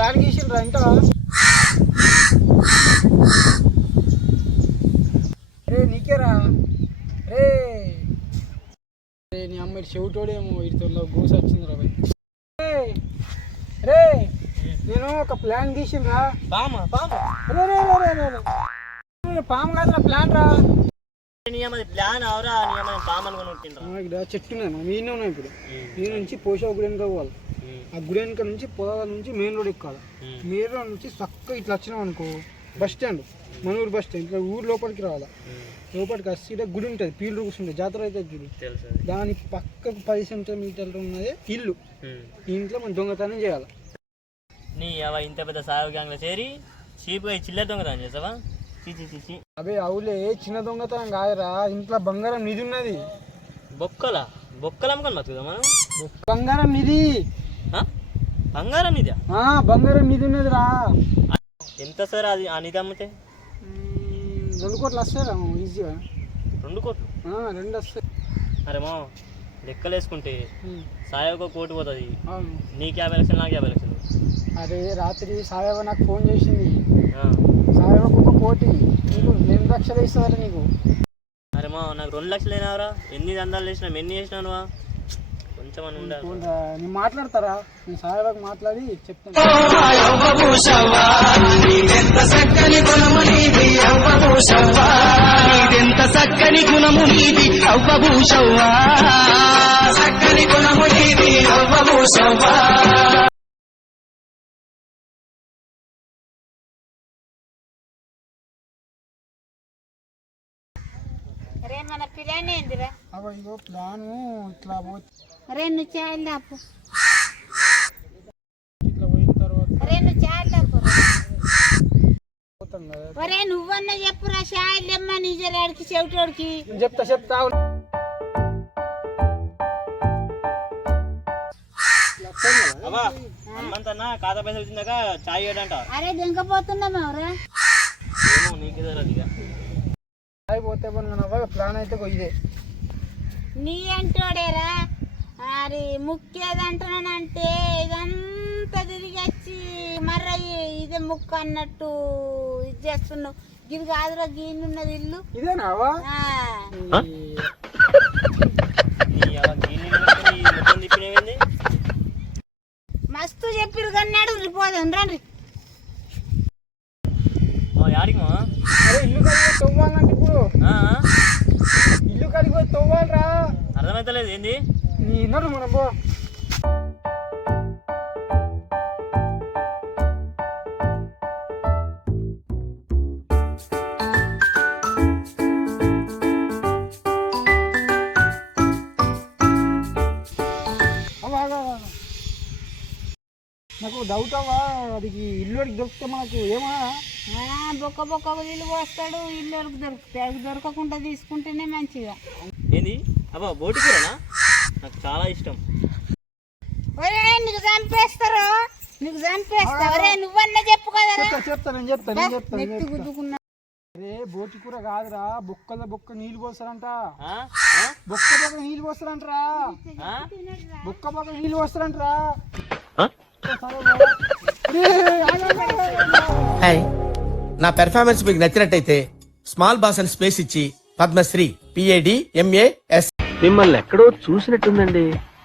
Plan గీసిండ్రా ఇంటా రే నీకేరా రే నీ అమ్మాయి చెవిటోడేమో వీటితో గోస వచ్చిందిరా భయ్ రే నేను ఒక ప్లాన్ గీసిండ్రా పాము కాదురా ప్లాన్ రా ప్లాన్ అవరా పాము చెట్టు మీనే ఉన్నాయి ఇప్పుడు ఈ నుంచి పోషా గుడి వెనక పోవాలి ఆ గుడి వెనక నుంచి పొలాల నుంచి మెయిన్ రోడ్ ఎక్కాలి మెయిన్ రోడ్ నుంచి చక్కగా ఇట్లా వచ్చినాం అనుకో బస్ స్టాండ్ మనూరు బస్ స్టాండ్ ఇట్లా ఊరు లోపలికి రావాలి లోపలికి వస్తే గుడి ఉంటుంది పీలు కూర్చుంటుంది జాతర అయితే చూడు దాని పక్కకు 10 సెంటీమీటర్లు ఉన్నది ఇల్లు ఇంట్లో మనం దొంగతనం చేయాలి నీ ఇంత పెద్ద సాగు గ్యాంగ్లో చేరి చీప్గా చిల్లర దొంగతనం చేసావా అదే అవులే చిన్న దొంగతనం కాదురా ఇంట్లో బంగారం నిధి ఉన్నది బొక్కలు అమ్ముకొని బతుకుదా మనం బంగారం నిధి బంగారం నిధి బంగారం నిధి ఉన్నది రా ఎంత సార్ అది ఆ నిధి అమ్మితే 2 కోట్లు వస్తాయి ఈజీగా 2 కోట్లు 2 వస్తాయి అరే మా లెక్కలు వేసుకుంటే సాయకు 1 కోటి పోతుంది నీకు 50 లక్షలు నాకు 50 లక్షలు అరే రాత్రి సాయవ నాకు ఫోన్ చేసింది సాయవకు 1 కోటి నీకు 2 లక్షలు ఇస్తారా నీకు అరే మా నాకు 2 లక్షలు అయినావరా ఎన్ని దందాలు చేసినా ఎన్ని చేసినానువా కొంచెం అని ఉండాలి నేను మాట్లాడతారా నేను సాయవకు మాట్లాడి చెప్తాను చక్కని గుణము నీది అవ్వభూషవ్వా చక్కని గుణము నీది అవ్వభూషవ్వా మన ప్లాన్ ఏందిరా ఇగో ప్లాను ఇట్లా నువ్వు చాయలు దాపు ఇట్లా పోయిన తర్వాత నువ్వు చాయలు దాపు నువ్వన్నా చెప్పురా చాయలు అమ్మా నిజరాడికి చెవిటోడికి చెప్తా అమ్మంతన్నా ఖాతా పైసలు వచ్చిందాక చాయ్ వేయడంట అరే దింకపోతున్నామేవరా ఏమో నీకే తెలియదు అయిపోతే ప్లాన్ అయితే ఇదే నీ అంటోడేరా మరి ముక్కేదంటున్నానంటే ఇదంతా తిరిగి వచ్చి మర్ర ఇదే ముక్కు అన్నట్టు ఇది చేస్తున్నావు ఇది కాదురా గీనున్నది ఇల్లు ఇదేనావా మస్తు చెప్పిరు కన్నాడు పోదాం రండి ఇల్లు కడిగి తవ్వాలంటే ఇప్పుడు ఇల్లు కడిగి తవ్వాలరా అర్థమైతలేదు ఏంది నీ ఇన్నరు మనం పో నాకు డౌట్ అవ్వా అది ఇల్లు దొరికితే మనకు ఏమా బొక్క నీళ్ళు పోస్తాడు ఇల్లు దొరుకుతాయి దొరకకుండా తీసుకుంటేనే మంచిగా ఏంది అబ్బా బోటి కూరనా నాకు చాలా ఇష్టం నీకు చంపేస్తారు నువ్వన్నా చెప్పు కదా చెప్తాను గుద్దుకున్నా అరే బోటి కూర కాదురా బొక్క నీళ్ళు పోస్తారంట బొక్క నీళ్ళు పోస్తారంటరా బొక్క నీళ్ళు పోస్తారంటరా నా పెర్ఫార్మెన్స్ మీకు నచ్చినట్టయితే స్మాల్ బాస్ అని స్పేస్ ఇచ్చి పద్మశ్రీ PAD MAS మిమ్మల్ని ఎక్కడో చూసినట్టుందండి.